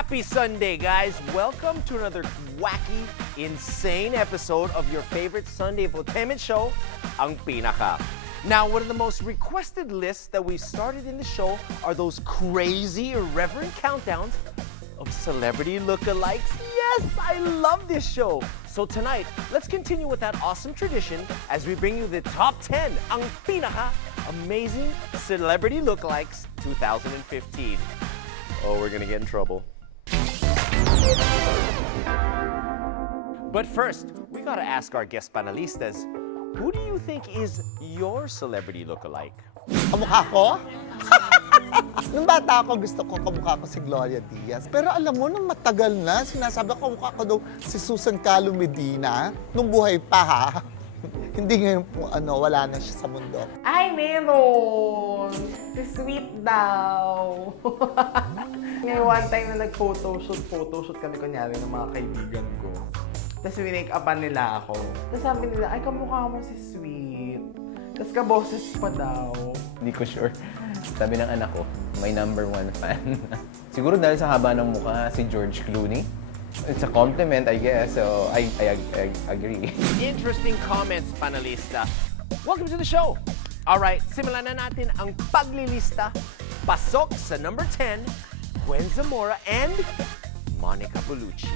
Happy Sunday, guys! Welcome to another wacky, insane episode of your favorite Sunday infotainment show, Ang Pinaka. Now, one of the most requested lists that we started in the show are those crazy, irreverent countdowns of celebrity lookalikes. Yes, I love this show! So tonight, let's continue with that awesome tradition as we bring you the top 10 Ang Pinaka Amazing Celebrity Lookalikes 2015. Oh, we're gonna get in trouble. But first, we gotta ask our guest panelistas, who do you think is your celebrity lookalike? Kamukha ko? Nung bata ako, gusto ko kamukha ko si Gloria Diaz. Pero alam mo, nung matagal na, sinasabi ko kamukha ko daw si Susan Calo Medina. Nung buhay pa, ha? Hindi ngayon po, wala na siya sa mundo. Ay, meron! Si Sweet daw. Ngayon, one time na nag-photoshoot kami kunyari ng mga kaibigan ko. Tapos minake-upan nila ako. Tapos sabi nila, ay, kamukha mo si Sweet. Tapos kaboses pa daw. Hindi ko sure. Sabi ng anak ko, my #1 fan. Siguro dahil sa haba ng mukha, si George Clooney. It's a compliment, I guess. So, I agree. Interesting comments, panelista. Welcome to the show! Alright, simulan na natin ang paglilista. Pasok sa number 10, Gwen Zamora and Monica Bellucci.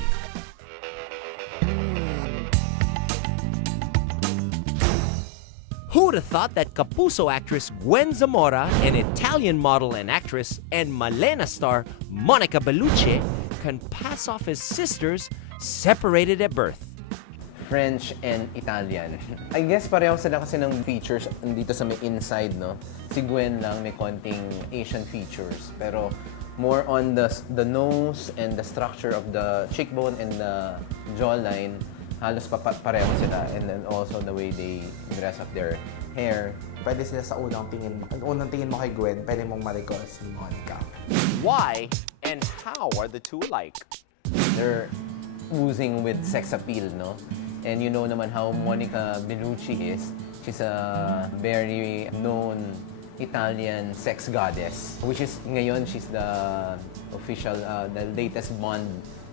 Who would have thought that Kapuso actress Gwen Zamora and Italian model and actress and Malena star Monica Bellucci can pass off as sisters separated at birth? French and Italian. I guess pareho sila kasi ng features dito sa may inside, no? Si Gwen lang may konting Asian features. Pero more on the nose and the structure of the cheekbone and the jawline, halos pareho sila. And then also the way they dress up their hair. Pwede sila sa unang tingin mo. Ang unang tingin mo kay Gwen, pwede mong ma-recall si Monica. Why and how are the two alike? They're oozing with sex appeal, no? And you know naman how Monica Bellucci is. She's a very known Italian sex goddess, which is ngayon she's the official, the latest Bond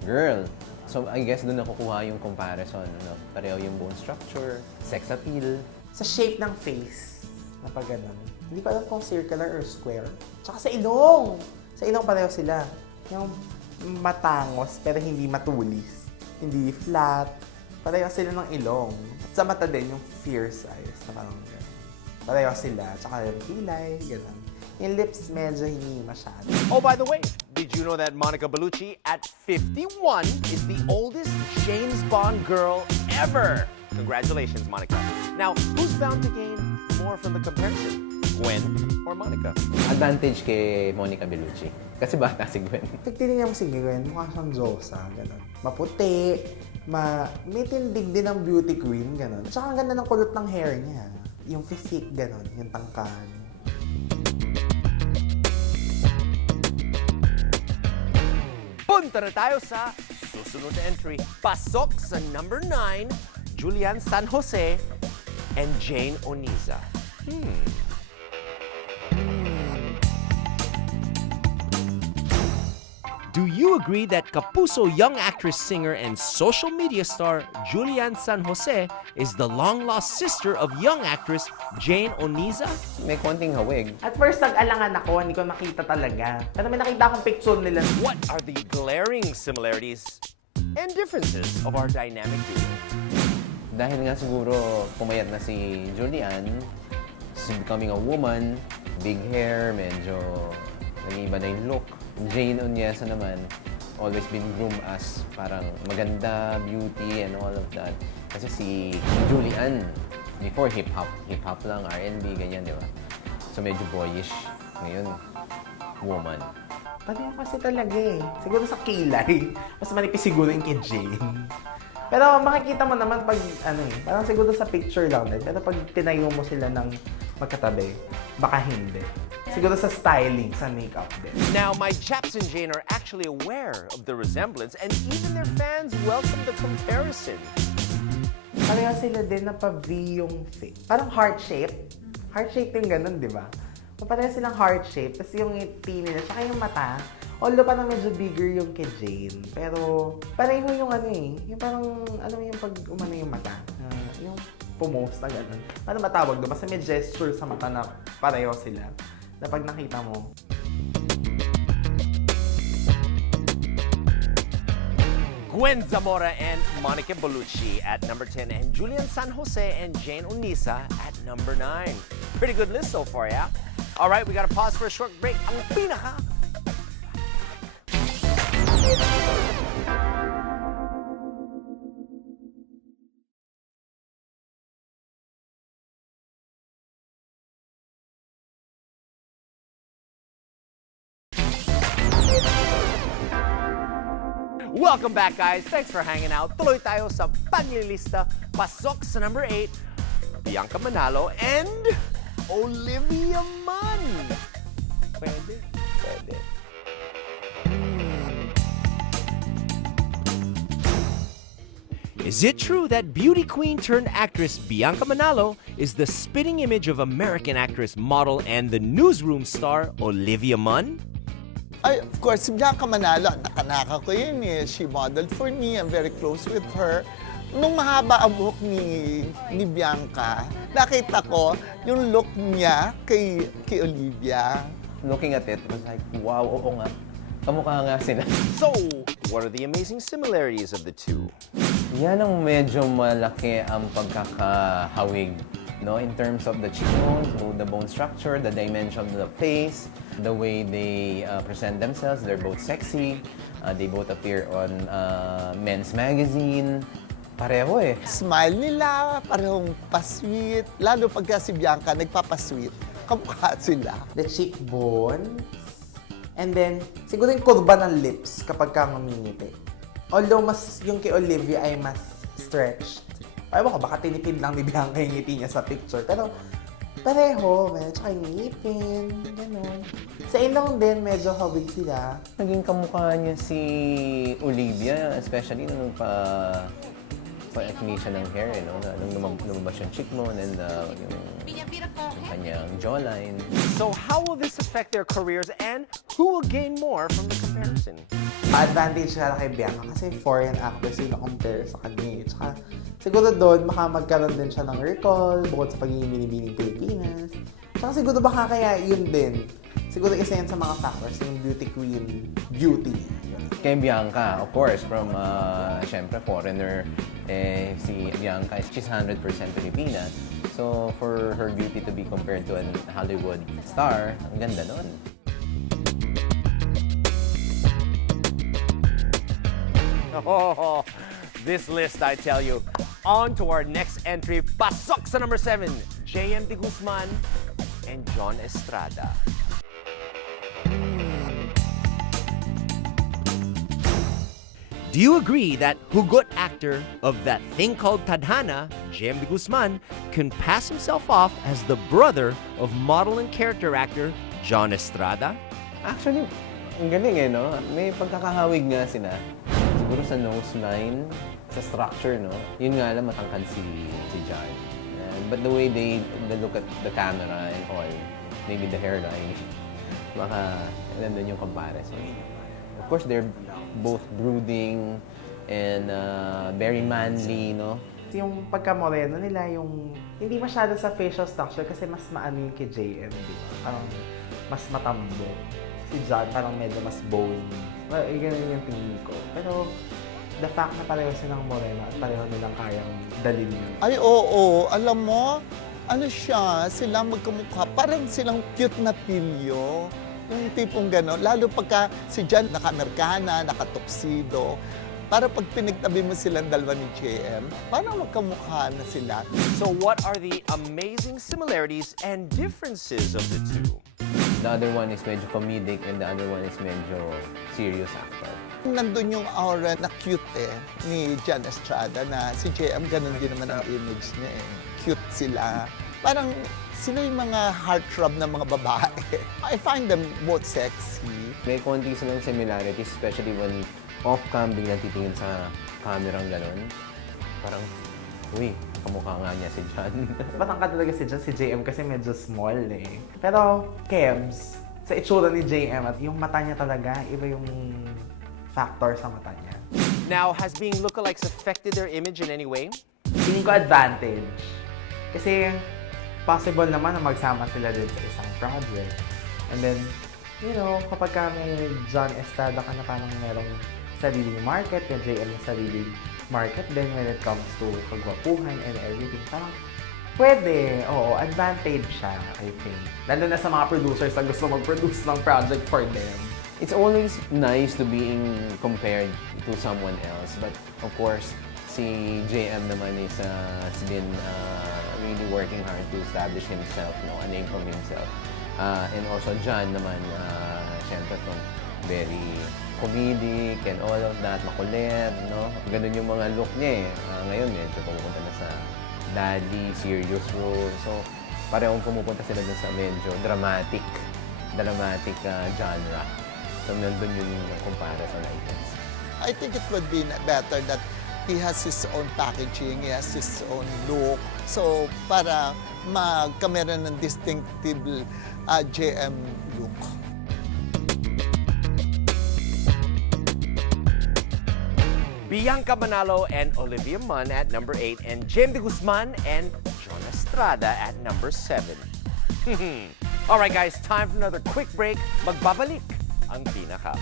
girl. So I guess doon nakukuha yung comparison, no? Pareho yung bone structure, sex appeal. Sa shape ng face, na pag ganun. Hindi ko alam kung circular or square. Tsaka sa ilong! Sa ilong pareho sila. Yung matangos pero hindi matulis. Hindi flat. Pareho sila ng ilong. Sa mata din yung fierce eyes na parang gano'n. Pareho sila. Tsaka yung kilay, gano'n. Yung lips medyo hindi masyado. Oh, by the way, did you know that Monica Bellucci at 51 is the oldest James Bond girl ever? Congratulations, Monica. Now, who's bound to gain more from the comparison? Gwen or Monica? Advantage kay Monica Bellucci. Kasi bata si Gwen. Pag tinignan mo si Gwen, mukha siyang Diyosa, gano'n. Maputi, may tindig din ng beauty queen, gano'n. Tsaka ang ganda ng kulot ng hair niya. Yung physique, gano'n. Yung tangkan. Punta na tayo sa susunod na entry. Pasok sa number 9, Julian San Jose and Jane Oniza. Do you agree that Kapuso young actress, singer, and social media star Julian San Jose is the long-lost sister of young actress Jane Oniza? May konting hawig. At first, nag-alangan ako, hindi ko makita talaga. Pero may nakita akong picture nila. What are the glaring similarities and differences of our dynamic duo? Dahil nga siguro pumayat na si Julian, she's becoming a woman, big hair, medyo nag-iba na yung look. Jane Onieza naman, always been groomed as parang maganda, beauty, and all of that. Kasi si Julian, before hip-hop lang, R&B, ganyan, di ba? So medyo boyish. Ngayon, woman. Pareho kasi talaga eh. Siguro sa kilay. Mas manipis siguro yung kay Jane. Pero makikita mo naman pag, parang siguro sa picture lang din. Pero pag tinayo mo sila ng magkatabi, baka hindi. Siguro sa styling, sa makeup din. Now, my chaps and Jane are actually aware of the resemblance, and even their fans welcome the comparison. Pareho sila din na pa-V yung face. Parang heart shape. Heart shape yung ganun, di ba? Pareho silang heart shape, tapos yung ngiti nila, tsaka yung mata, Although parang medyo bigger yung kay Jane. Pero pareho yung ano eh. Yung parang, ano yung pag umano yung mata. Yung pumose na gano'n. Paano matawag doon? Basta may gesture sa mata na pareho sila. Na pag nakita mo. Gwen Zamora and Monica Bellucci at number 10, and Julian San Jose and Jane Unisa at number 9. Pretty good list so far, yeah? All right, we gotta pause for a short break. Ang pinaka. Welcome back, guys. Thanks for hanging out. Tuloy tayo sa paglilista. Pasok sa number 8, Bianca Manalo and Olivia Munn. Pwede. Is it true that beauty queen turned actress Bianca Manalo is the spitting image of American actress, model, and the newsroom star Olivia Munn? Ay, of course, si Bianca Manalo, nakanaka ko yun eh. She modeled for me. I'm very close with her. Nung mahaba ang buhok ni Bianca, nakita ko yung look niya kay Olivia. Looking at it, it was like, wow, oo nga. Kamukha nga sila. So, what are the amazing similarities of the two? Yan ang medyo malaki ang pagkakahawig, no? In terms of the cheekbones, the bone structure, the dimension of the face, the way they present themselves. They're both sexy. They both appear on men's magazine. Pareho eh. Smile nila, parehong pasweet. Lalo pagka si Bianca nagpapasweet, kamukha sila. The cheekbone. And then, siguro yung kurba ng lips kapag ka ngumingiti. Although, yung kay Olivia ay mas stretched. Ewan ko, baka tinipid lang ni Bianca yung ngiti niya sa picture. Pero, pareho. Tsaka yung ngipin, gano'n. Sa inong din, medyo hawig sila. Naging kamukha niya si Olivia, especially nung pa-acne siya ng hair, no? Nung lumabas yung cheekbone and yung kanyang jawline. So how will this affect their careers and who will gain more from the comparison? Advantage siya kay Bianca kasi foreign actress yung na-compare sa kanya. Tsaka siguro doon, baka magkaroon din siya ng recall bukod sa pagiging binibining Pilipinas. Tsaka siguro baka kaya yun din. Siguro isa yan sa mga factors, yung beauty queen, beauty. Kay Bianca, of course, from, syempre, foreigner, si Bianca, she's 100% Filipina. So, for her beauty to be compared to a Hollywood star, ang ganda nun. Oh, this list, I tell you. On to our next entry. Pasok sa number 7, J.M. De Guzman and John Estrada. Do you agree that hugot actor of That Thing Called Tadhana, J.M. De Guzman, can pass himself off as the brother of model and character actor John Estrada? Actually, ang galing eh, no? May pagkakahawig nga sila. Siguro sa nose line, sa structure, no? Yun nga lang, matangkad si John. But the way they look at the camera and all, maybe the hairline, baka nandun yung comparison. Of course, they're both brooding and very manly, no? Yung pagka-moreno nila, yung hindi masyado sa facial structure kasi mas maano yung kay JM, di ba? Parang mas matambo. Si John parang medyo mas bone. Well, ganun yung tingin ko. Pero the fact na pareho silang moreno at pareho nilang kayang dalhin yun. Ay, oo. Alam mo, ano siya, sila magkamukha. Parang silang cute na pilyo. Yung tipong gano'n. Lalo pagka si John naka-Amerikana, naka-tuxedo. Para pag pinagtabi mo silang dalawa ni JM, parang magkamukha na sila. So what are the amazing similarities and differences of the two? The other one is medyo comedic and the other one is medyo serious actor. Nandun yung aura na cute ni John Estrada na si JM, ganun din naman ang image niya eh. Cute sila. Parang sila yung mga heartthrob na mga babae. I find them both sexy. May konti silang similarities, especially when off-cam biglang titingin sa camera gano'n. Parang, uy, kamukha nga niya si John. Matangkad talaga si JM kasi medyo small eh. Pero, Kebs, sa itsura ni JM at yung mata niya talaga, iba yung factor sa mata niya. Now, has being lookalikes affected their image in any way? Feeling ko advantage. Kasi possible naman na magsama sila din sa isang project. And then, you know, kapag ka may John Estrada ka na parang merong sariling market, yung JM na sariling market, then when it comes to kagwapuhan and everything, parang pwede, oo, advantage siya, I think. Lalo na sa mga producers na gusto mag-produce ng project for them. It's always nice to being compared to someone else. But of course, si JM naman has been really working hard to establish himself, no, a name from himself. And also John naman, syempre from very comedic and all of that, makulit, no? Ganun yung mga look niya eh. Ngayon medyo pumupunta na sa daddy, serious role. So, parehong pumupunta sila dun sa medyo dramatic genre. So, nandun yung comparison, I guess. I think it would be better that he has his own packaging, he has his own look. So, para magkameron ng distinctive JM look. Bianca Manalo and Olivia Munn at number 8, and James De Guzman and John Estrada at number 7. All right, guys, time for another quick break. Magbabalik ang Pinaka.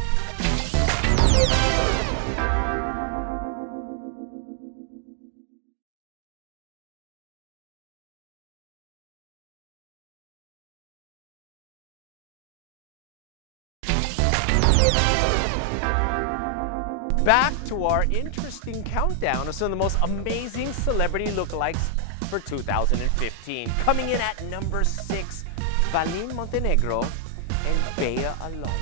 Back to our interesting countdown of some of the most amazing celebrity lookalikes for 2015. Coming in at number 6, Valin Montenegro and Bea Alonzo.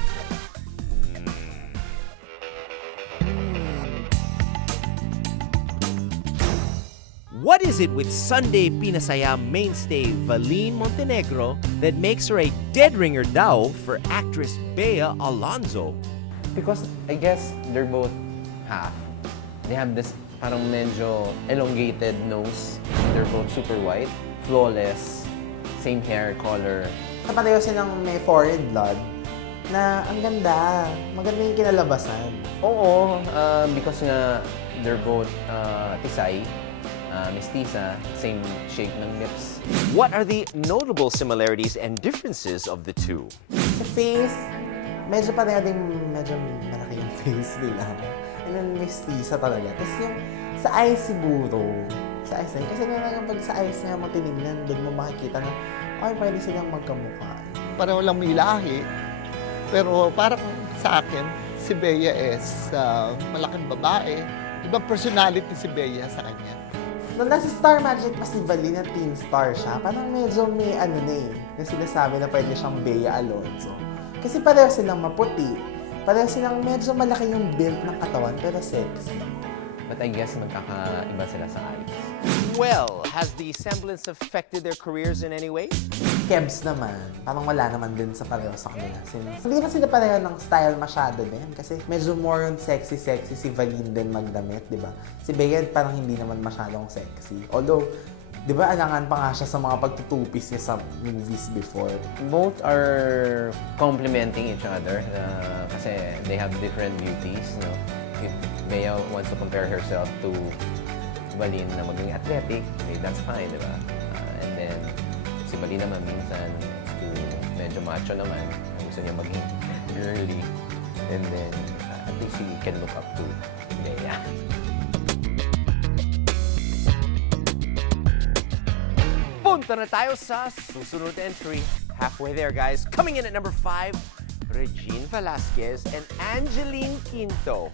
What is it with Sunday Pinasaya mainstay Valin Montenegro that makes her a dead ringer daw for actress Bea Alonzo? Because I guess they're both half. They have this parang medyo elongated nose. They're both super white, flawless, same hair color. Pareho silang may foreign blood na ang ganda. Maganda yung kinalabasan. Oo, because nga they're both tisay, mestiza, same shape ng lips. What are the notable similarities and differences of the two? Sa face, medyo pareho din, medyo malaki yung face nila. And then mestiza talaga. Tapos yung sa eyes siguro, sa eyes na kasi nga pag sa eyes nga mo tinignan, doon mo makikita na, ay, pwede silang magkamukha. Pareho lang may lahi. Pero parang sa akin, si Bea is malaking babae. Ibang personality si Bea sa kanya. Nung nasa Star Magic pa si Valin na teen star siya, parang medyo may ano na eh, na sinasabi na pwede siyang Bea Alonzo. Kasi pareho silang maputi, pareho silang medyo malaki yung build ng katawan, pero sexy. But I guess magkakaiba sila sa eyes. Well, has the semblance affected their careers in any way? Kebs naman, parang wala naman din sa pareho sa kanila. Since, hindi naman sila pareho ng style masyado din. Kasi medyo more on sexy-sexy si Valin din magdamit, di ba? Si Bea parang hindi naman masyadong sexy. Although, di ba alangan pa nga siya sa mga pagtutupis niya sa movies before. Both are complementing each other kasi they have different beauties. No? If Bea wants to compare herself to Valin na maging athletic, that's fine, di ba? And then, si Valin naman minsan medyo macho naman. Gusto niya maging girly. And then, at least you can look up to Bea. Punta na tayo sa susunod entry. Halfway there, guys. Coming in at number 5, Regine Velasquez and Angeline Quinto.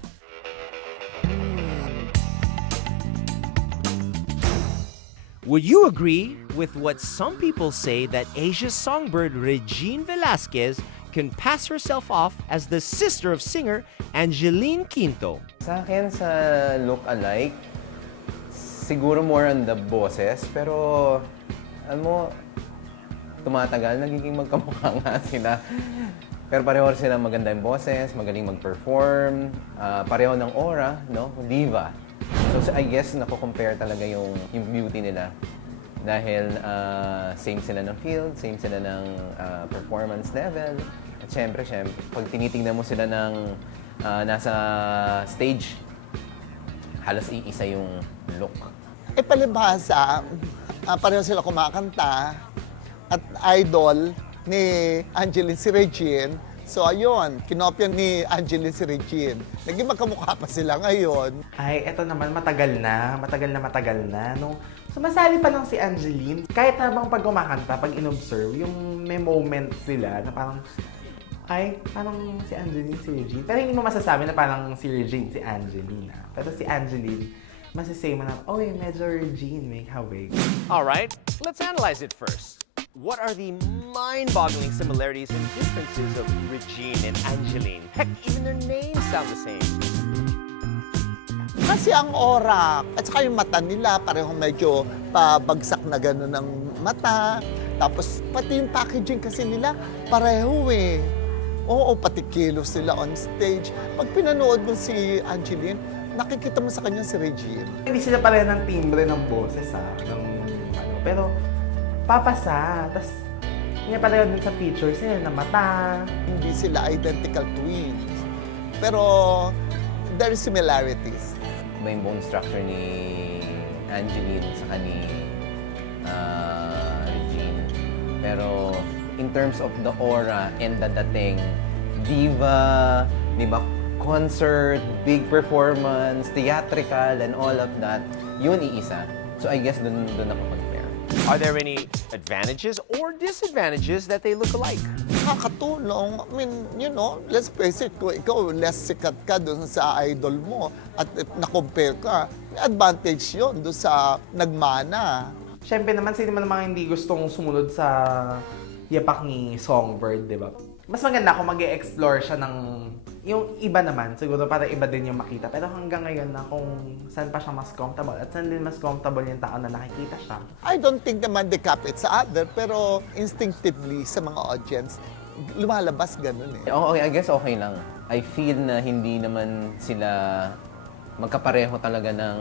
Would you agree with what some people say that Asia's songbird Regine Velasquez can pass herself off as the sister of singer Angeline Quinto? Sa akin, sa look-alike, siguro more on the boses, pero alam mo, tumatagal, nagiging magkamukha nga sila. Pero pareho sila maganda yung boses, magaling mag-perform, pareho ng aura, no? Diva. So I guess nako-compare talaga yung beauty nila. Dahil same sila ng field, same sila ng performance level. At Siyempre, pag tinitingnan mo sila ng nasa stage, halos iisa yung look. Palibhasa, pareho sila kumakanta at idol ni Angeline si Regine. So ayun, kinopya ni Angeline si Regine. Naging magkamukha pa sila ngayon. Ay, eto naman, matagal na. Nung sumasali pa lang si Angeline, kahit habang pag kumakanta, pag in-observe, yung may moment sila na parang, ay, parang si Angeline, si Regine. Pero hindi mo masasabi na parang si Regine, si Angeline. Pero si Angeline, masasay mo na, oh, medyo Regine, may hawig. All right, let's analyze it first. What are the mind-boggling similarities and differences of Regine and Angeline? Heck, even their names sound the same. Kasi ang aura at saka yung mata nila, parehong medyo pabagsak na gano'n ng mata. Tapos pati yung packaging kasi nila, pareho eh. Oo, pati kilos nila on stage. Pag pinanood mo si Angeline, nakikita mo sa kanya si Regine. Hindi sila pareho ng timbre ng boses, pero papasa. Tapos, hindi pareho din sa features nila na mata. Hindi sila identical twins. Pero there are similarities. Iba yung bone structure ni Angeline sa ni Regine. Pero in terms of the aura and the dating, diva, di ba, concert, big performance, theatrical, and all of that, yun iisa. So I guess dun ako compare. Are there any advantages or disadvantages that they look alike? Nakakatulong. I mean, you know, let's face it, kung ikaw less sikat ka doon sa idol mo at na-compare ka, may advantage yun doon sa nagmana. Siyempre naman, sino man mga hindi gustong sumunod sa yapak ni Songbird, di ba? Mas maganda kung mag-e-explore siya ng yung iba naman, siguro para iba din yung makita. Pero hanggang ngayon na kung saan pa siya mas comfortable at saan din mas comfortable yung tao na nakikita siya. I don't think naman decapit sa other, pero instinctively sa mga audience, lumalabas ganun eh. Okay, I guess okay lang. I feel na hindi naman sila magkapareho talaga ng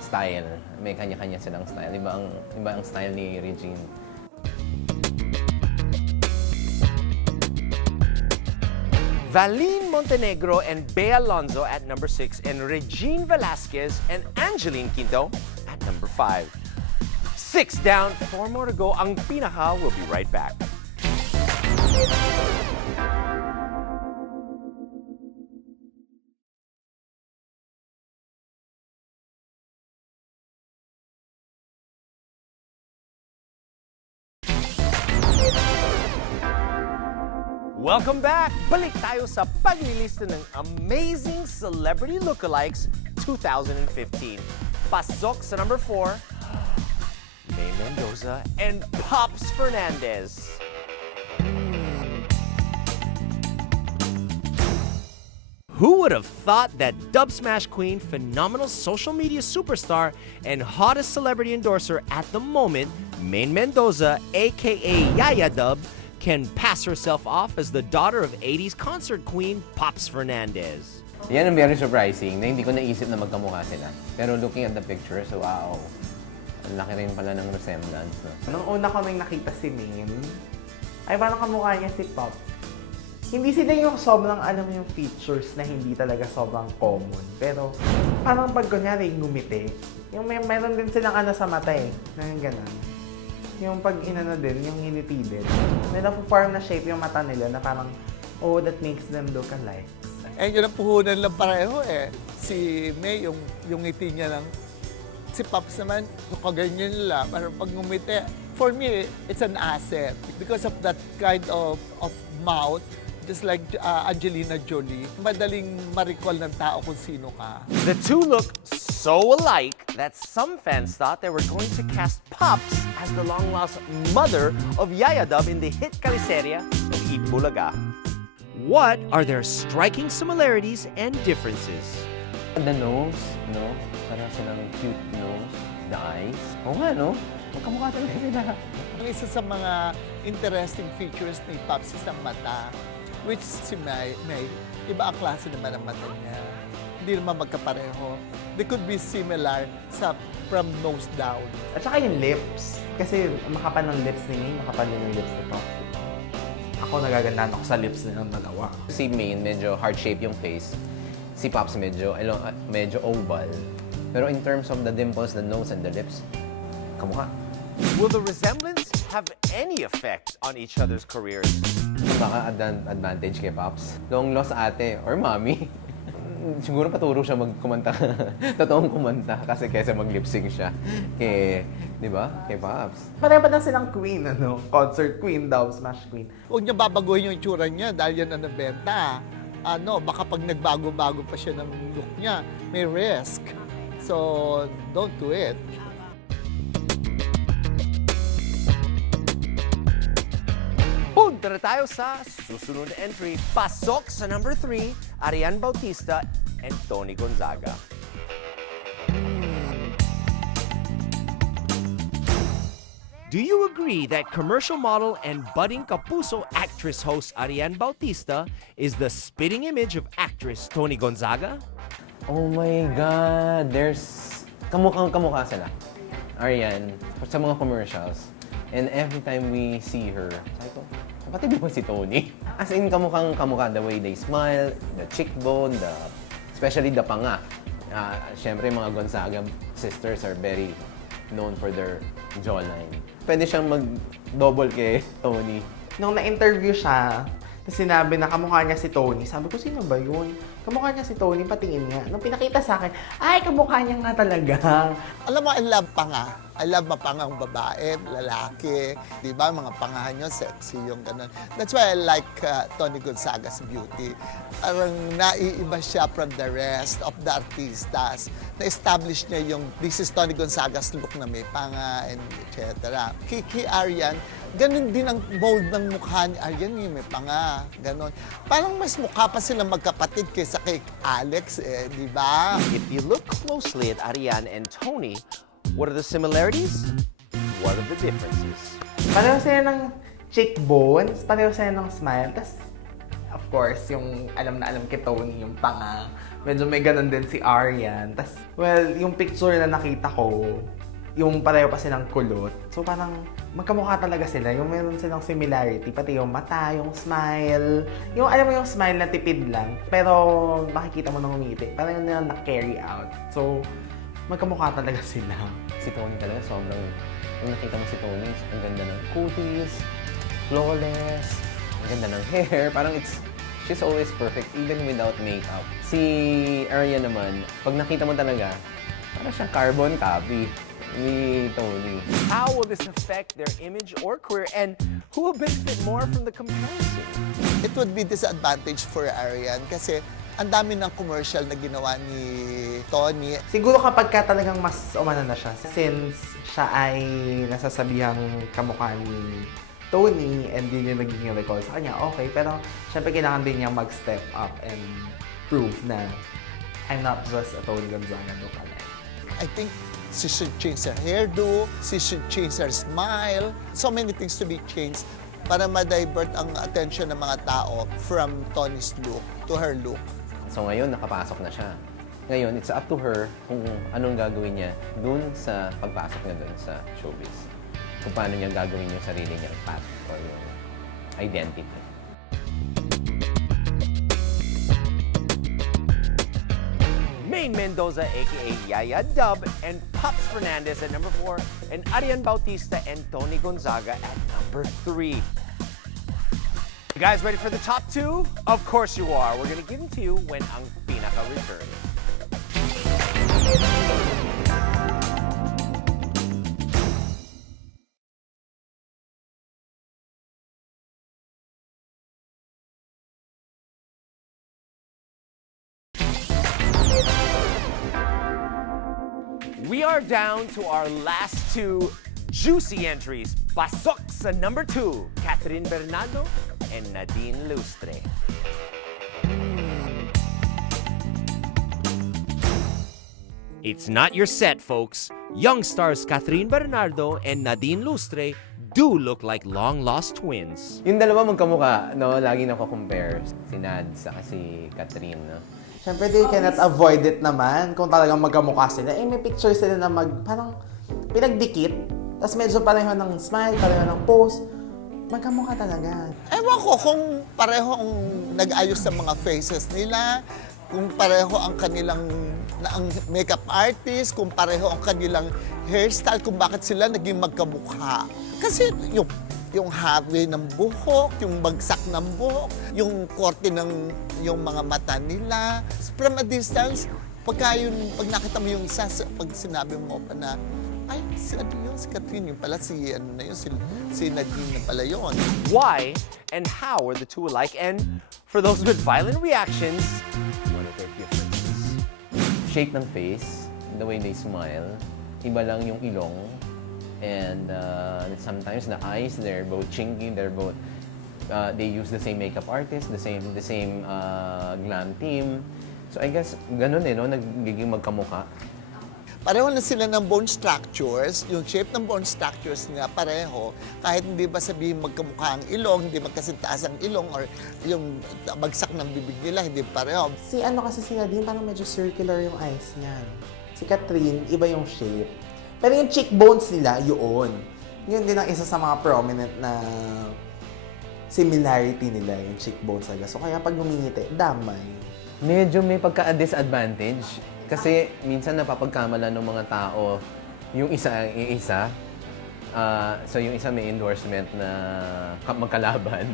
style. May kanya-kanya silang style. Iba ang style ni Regine. Valine Montenegro and Bea Alonzo at number 6, and Regine Velasquez and Angeline Quinto at number 5. 6 down, 4 more to go. Ang Pinaka will be right back. Welcome back! Balik tayo sa paglilista ng Amazing Celebrity Lookalikes 2015. Pasok sa number 4, May Mendoza and Pops Fernandez. Who would have thought that Dub Smash Queen, phenomenal social media superstar, and hottest celebrity endorser at the moment, May Mendoza, aka Yaya Dub, can pass herself off as the daughter of 80s concert queen, Pops Fernandez. Yan ang very surprising na hindi ko naisip na magkamukha sila. Pero looking at the picture, so wow. Ang laki rin pala ng resemblance. No? Nung una ko nang nakita si Maine, ay parang kamukha niya si Pop. Hindi sila yung sobrang alam yung features na hindi talaga sobrang common. Pero parang pag kunyari ngumiti, yung meron din silang sa mata na yung ganun. Yung pag inano din, yung ngiliti din. May na-form na shape yung mata nila na parang, oh, that makes them look alike. Eh, yun ang puhunan lang pareho eh. Si May, yung ngiti niya lang. Si Pops naman, kaganyan lang. Pero pag ngumiti, for me, it's an asset. Because of that kind of mouth, just like Angelina Jolie, madaling ma-recall ng tao kung sino ka. The two look so alike that some fans thought they were going to cast Pops as the long-lost mother of Yaya Dub in the hit teleserye of Eat Bulaga. What are their striking similarities and differences? The nose, no? Parang silang cute nose. The eyes. Oo nga, no? Magkamukha talaga sila. Ang isa sa mga interesting features ni Pops is ang mata. Which si May, iba ang klase naman ang mata niya. Hindi naman magkapareho. They could be similar from nose down. At saka yung lips. Kasi makapal ng lips ni May, makapal din yung lips ni Pop. ako nagagandaan ako sa lips nilang dalawa. Si Maine, medyo heart-shape yung face. Si Pops, medyo oval. Pero in terms of the dimples, the nose, and the lips, kamukha. Will the resemblance have any effect on each other's careers? Baka advantage kay Pops. Long lost ate or mommy. Siguro paturo siya magkumanta. Totoong kumanta kasi kaysa mag-lip sync siya. Di ba? Kay Pops. Pareho ba na silang queen, ano? Concert queen daw, smash queen. Huwag niya babaguhin yung itsura niya dahil yan ang nabenta. Baka pag nagbago-bago pa siya ng look niya, may risk. So, don't do it. Punta na tayo sa susunod na entry. Pasok sa number 3, Arian Bautista and Tony Gonzaga. Do you agree that commercial model and budding Kapuso actress host Arian Bautista is the spitting image of actress Tony Gonzaga? Oh my God! Kamukhang-kamukha sila. Arian, sa mga commercials. And every time we see her, sabi ko, kapatid mo ba si Tony? As in, kamukhang-kamukha. The way they smile, the cheekbone, especially the panga. Siyempre, mga Gonzaga sisters are very known for their jawline. Pwede siyang mag-double kay Tony. Nung na-interview siya, tapos sinabi na kamukha niya si Tony, sabi ko, sino ba yun? Kamukha niya si Tony, patingin nga. Nung pinakita sa akin, ay, kamukha niya nga talaga. Alam mo, I love panga. I love mapangang babae, lalaki. Di ba? Mga pangahan nyo, sexy yung ganun. That's why I like Tony Gonzaga's beauty. Parang naiiba siya from the rest of the artistas. Na-establish niya yung, this is Tony Gonzaga's look na may panga, and etc. Kay Arian, ganun din ang mold ng mukha ni Arian, may panga, ganun. Parang mas mukha pa silang magkapatid kaysa kay Alex, di ba? If you look closely at Arian and Tony, what are the similarities? What are the differences? Pareho sila ng cheekbones, pareho sila ng smile. Tapos, of course, yung alam na alam kay Tony, yung panga. Medyo may ganun din si Arian. Tapos, well, yung picture na nakita ko, yung pareho pa silang kulot. So, parang magkamukha talaga sila. Yung meron silang similarity. Pati yung mata, yung smile. Yung, alam mo yung smile na tipid lang. Pero, makikita mo nang umiti. Parang yun na na-carry out. So, magkamukha talaga sila. Si Tony talaga, sobrang... Kung nakita mo si Tony, ang ganda ng cuties, flawless, ang ganda ng hair. Parang she's always perfect, even without makeup. Si Arian naman, pag nakita mo talaga, parang siyang carbon copy ni Tony. How will this affect their image or career, and who will benefit more from the comparison? It would be disadvantage for Arian kasi ang dami ng commercial na ginawa ni Tony. Siguro kapag ka talagang mas umano na siya, since siya ay nasasabihang kamukha ni Tony and yun yung nagiging recall sa kanya, okay. Pero syempre kailangan din niya mag-step up and prove na I'm not just a Tony Gonzaga lookalike. I think she should change her hairdo, she should change her smile. So many things to be changed para ma-divert ang attention ng mga tao from Tony's look to her look. So ngayon, nakapasok na siya. Ngayon, it's up to her kung anong gagawin niya dun sa pagpasok niya dun sa showbiz. Kung paano niya gagawin yung sarili niyang path or yung identity. Maine Mendoza, aka Yaya Dub, and Pops Fernandez at number 4, and Arian Bautista and Tony Gonzaga at number 3. You guys ready for the top 2? Of course you are. We're gonna give them to you when ang pinaka return. We are down to our last 2 juicy entries. Pasok sa number 2, Catherine Bernardo and Nadine Lustre. It's not your set, folks. Young stars Catherine Bernardo and Nadine Lustre do look like long-lost twins. Yung dalawa magkamukha, no? Lagi nako-compare. Si Nad sa si Catherine, no? Siyempre, they cannot avoid it naman kung talagang magkamukha sila. Eh, may picture sila na parang pinagdikit. Tapos medyo pareho ng smile, pareho ng pose. Magkamukha talaga. Ewan ko kung pareho ang nag-ayos sa mga faces nila, kung pareho ang kanilang ang makeup artist, kung pareho ang kanilang hairstyle, kung bakit sila naging magkamukha. Kasi yung hawi ng buhok, yung bagsak ng buhok, yung korte ng yung mga mata nila. From a distance, pag nakita mo yung isa, pag sinabi mo pa na, ay, si Catherine, yung pala, si Nadine na pala yun. Why and how are the two alike? And for those with violent reactions, what are their differences? Shape ng face, the way they smile, iba lang yung ilong, and sometimes the eyes, they're both chinky, they use the same makeup artist, the same glam team. So I guess ganun no, nagiging magkamukha. Pareho na sila ng bone structures, yung shape ng bone structures nga pareho, kahit hindi ba sabihin magkamukha ang ilong, hindi magkasintaas ang ilong, or yung bagsak ng bibig nila, hindi pareho. Si Nadine, parang medyo circular yung eyes niya. Si Catherine, iba yung shape. Pero yung cheekbones nila, yun. Yun din ang isa sa mga prominent na similarity nila, yung cheekbones nila. So kaya pag ngumingiti, damay. Medyo may pagka-disadvantage. Kasi minsan napapagkamala ng mga tao yung isa. So yung isa may endorsement na magkalaban.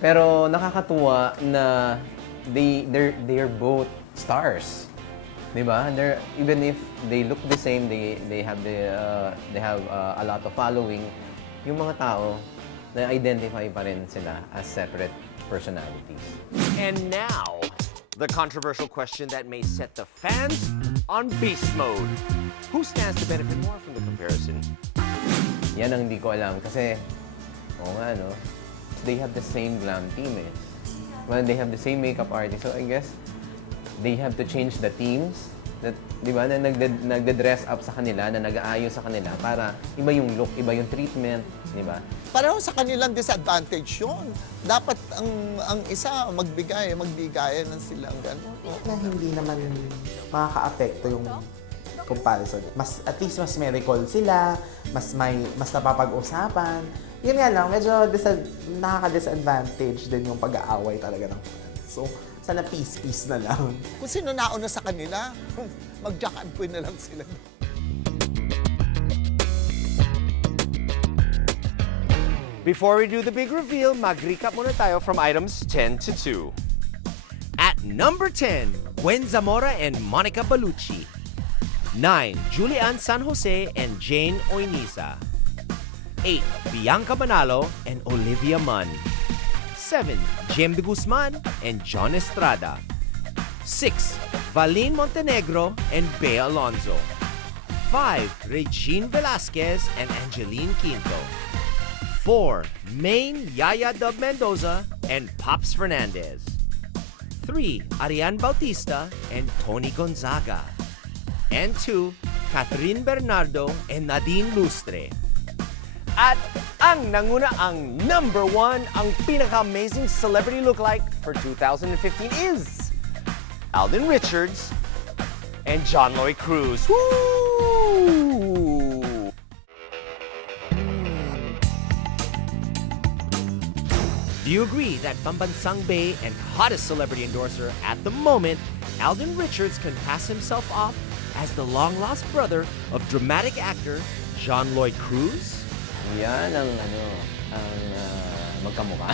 Pero nakakatuwa na they're both stars. 'Di ba? Even if they look the same, they have a lot of following. Yung mga tao na-identify pa rin sila as separate personalities. And now, the controversial question that may set the fans on beast mode. Who stands to benefit more from the comparison? Yan ang hindi ko alam kasi, no? They have the same glam team eh. Well, they have the same makeup artist. So I guess they have to change the teams. Di ba, na nagde-dress up sa kanila, na nag-aayos sa kanila para iba yung look, iba yung treatment, di ba? Pareho sa kanilang disadvantage yun. Dapat ang isa magbigay ng silang gano'n. Na hindi naman makaka-apekto yung comparison. At least mas may recall sila, mas napapag-usapan. Yun nga lang, medyo nakaka-disadvantage din yung pag-aaway talaga ng fans. So, sana peace na lang. Kung sino nauna sa kanila, mag-jack and queen na lang sila. Before we do the big reveal, mag-recap muna tayo from items 10 to 2. At number 10, Gwen Zamora and Monica Bellucci. 9, Julian San Jose and Jane Oinisa. 8, Bianca Manalo and Olivia Munn. 7, Jem de Guzman and John Estrada. 6, Valine Montenegro and Bea Alonzo. 5, Regine Velasquez and Angeline Quinto. 4, Maine Yaya Dub Mendoza and Pops Fernandez. 3, Ariane Bautista and Tony Gonzaga. And 2, Catherine Bernardo and Nadine Lustre. At ang nanguna ang number 1, ang pinaka-amazing celebrity lookalike for 2015 is Alden Richards and John Lloyd Cruz. Woo! Do you agree that Pambansang Bay and hottest celebrity endorser at the moment, Alden Richards can pass himself off as the long-lost brother of dramatic actor John Lloyd Cruz? Yan ang magkamukha.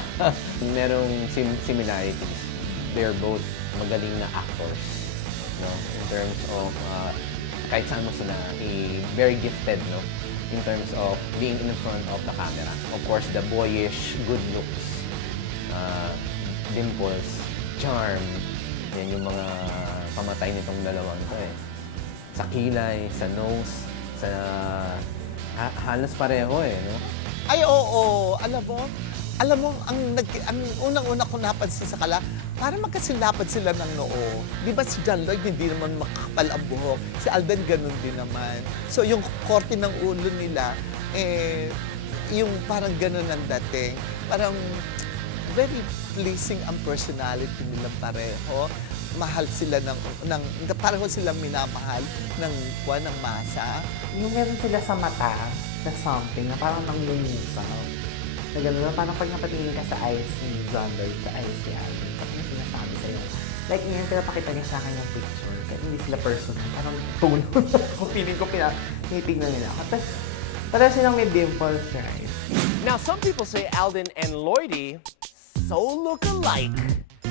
Merong similarities. They're both magaling na actors, no? In terms of kahit saan mo sila, very gifted, no? In terms of being in front of the camera. Of course, the boyish good looks, dimples, charm. Yan yung mga pamatay nitong dalawang to eh. Sa kilay, sa nose, sa halos pareho eh, no? Ay, oo. Alam mo, ang unang-una ko napansin sa kala, parang magkasilapad sila ng noo. Di ba si John Lloyd hindi naman makakapal ang buhok? Si Alden ganun din naman. So yung korte ng ulo nila, yung parang ganun ang dating. Parang very pleasing ang personality nila pareho. Mahal sila pareho silang minamahal ng masa. Yung meron sila sa mata, na something na parang nangungusaw. Na gano'n na parang pag napatingin ka sa eyes ni John Lloyd, sa eyes ni Alden, parang yung sinasabi sa'yo. Like ngayon, pinapakita niya sa akin yung picture. Kaya hindi sila personal. Parang tulo. Kung feeling ko tinitignan nila ako. Tapos, parang silang may dimples, right? Now, some people say Alden and Lloydie so look alike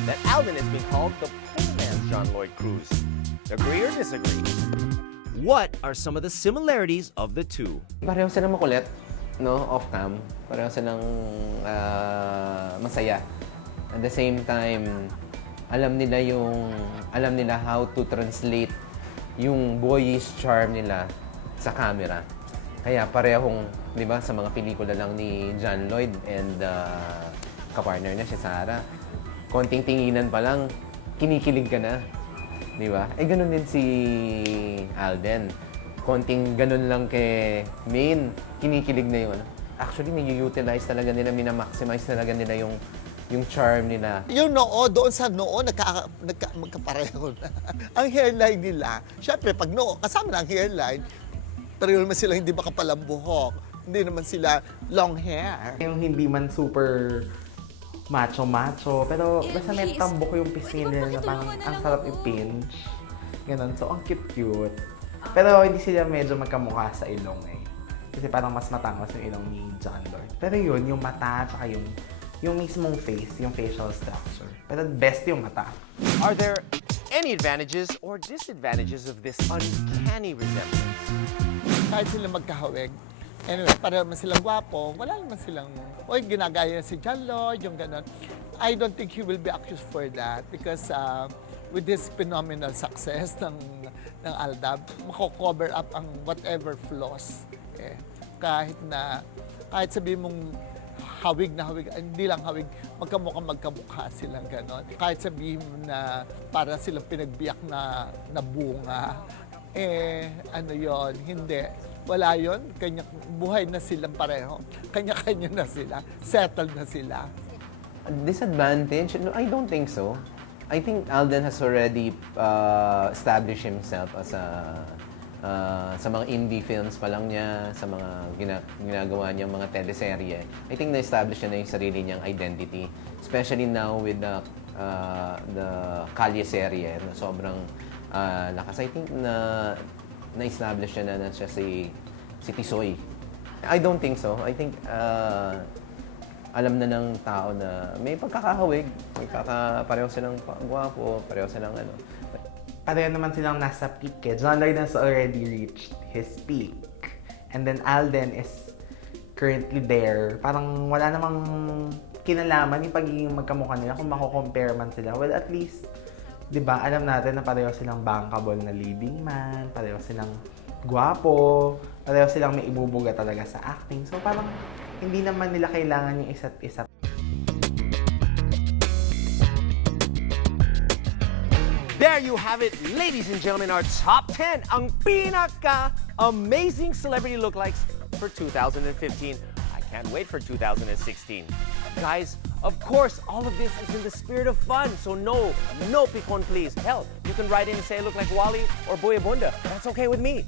that Alden has been called the poor man's John Lloyd Cruz. Agree or disagree? What are some of the similarities of the two? Pareho silang makulit, no? Off-cam. Pareho silang masaya. At the same time, alam nila how to translate yung boyish charm nila sa camera. Kaya parehong, di ba, sa mga pelikula lang ni John Lloyd and kapartner niya si Sarah, konting tinginan pa lang, kinikilig ka na. Di ba? Eh, ganun din si Alden. Konting ganun lang kay Maine, kinikilig na yun. Actually, nag-utilize talaga nila, minamaximize talaga nila yung charm nila. Yung noo, doon sa noo, magkapareho na. Ang hairline nila, syempre, pag noo, kasama na ang hairline, pareho naman sila hindi makapalambuhok. Hindi naman sila long hair. Yung hindi man super macho-macho, pero basta may tambok yung pisngi nila na parang ang sarap i-pinch. Ganon. So, ang cute-cute. Pero hindi sila medyo magkamukha sa ilong eh. Kasi parang mas matangos yung ilong ni John Lloyd. Pero yun, yung mata, tsaka yung mismong face, yung facial structure. Pero best yung mata. Are there any advantages or disadvantages of this uncanny resemblance? Kahit sila magkahawig, anyway, para naman silang gwapo, wala naman silang, oy, ginagaya si John Lloyd, yung gano'n. I don't think he will be accused for that because with this phenomenal success ng Aldab, mako-cover up ang whatever flaws. Eh. Kahit sabihin mong hawig na hawig, hindi lang hawig, magkamukha silang gano'n. Kahit sabihin mo na para silang pinagbiyak na bunga, ano yon, hindi. Wala yon, buhay na silang pareho. Kanya-kanya na sila, settled na sila. Disadvantage? No, I don't think so. I think Alden has already established himself as sa mga indie films pa lang niya, sa mga ginagawa niyang mga teleserye. I think na-establish niya na yung sarili niyang identity. Especially now with the Kalye serye na sobrang lakas. I think na-establish niya na siya si Tisoy. I don't think so. I think alam na ng tao na may pagkakahawig, pareho silang gwapo, pareho silang ano. Pareho naman silang nasa peak eh. John Lloyd has already reached his peak. And then Alden is currently there. Parang wala namang kinalaman yung pagiging magkamukha nila kung mako-compare man sila. Well, at least, di ba, alam natin na pareho silang bankable na leading man, pareho silang gwapo, pareho silang may ibubuga talaga sa acting. So parang hindi naman nila kailangan yung isa't isa. There you have it, ladies and gentlemen, our top 10 ang pinaka-amazing celebrity lookalikes for 2015. I can't wait for 2016. Guys, of course, all of this is in the spirit of fun, so no picon please. Hell, you can write in and say I look like Wally or Boya Bunda. That's okay with me.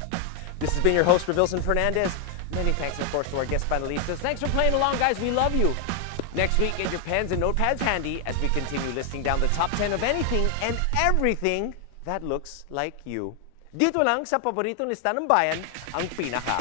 This has been your host, Revilson Fernandez. Many thanks, of course, to our guest panelistas. Thanks for playing along, guys. We love you. Next week, get your pens and notepads handy as we continue listing down the top 10 of anything and everything that looks like you. Dito lang sa paboritong lista ng bayan, ang Pinaka.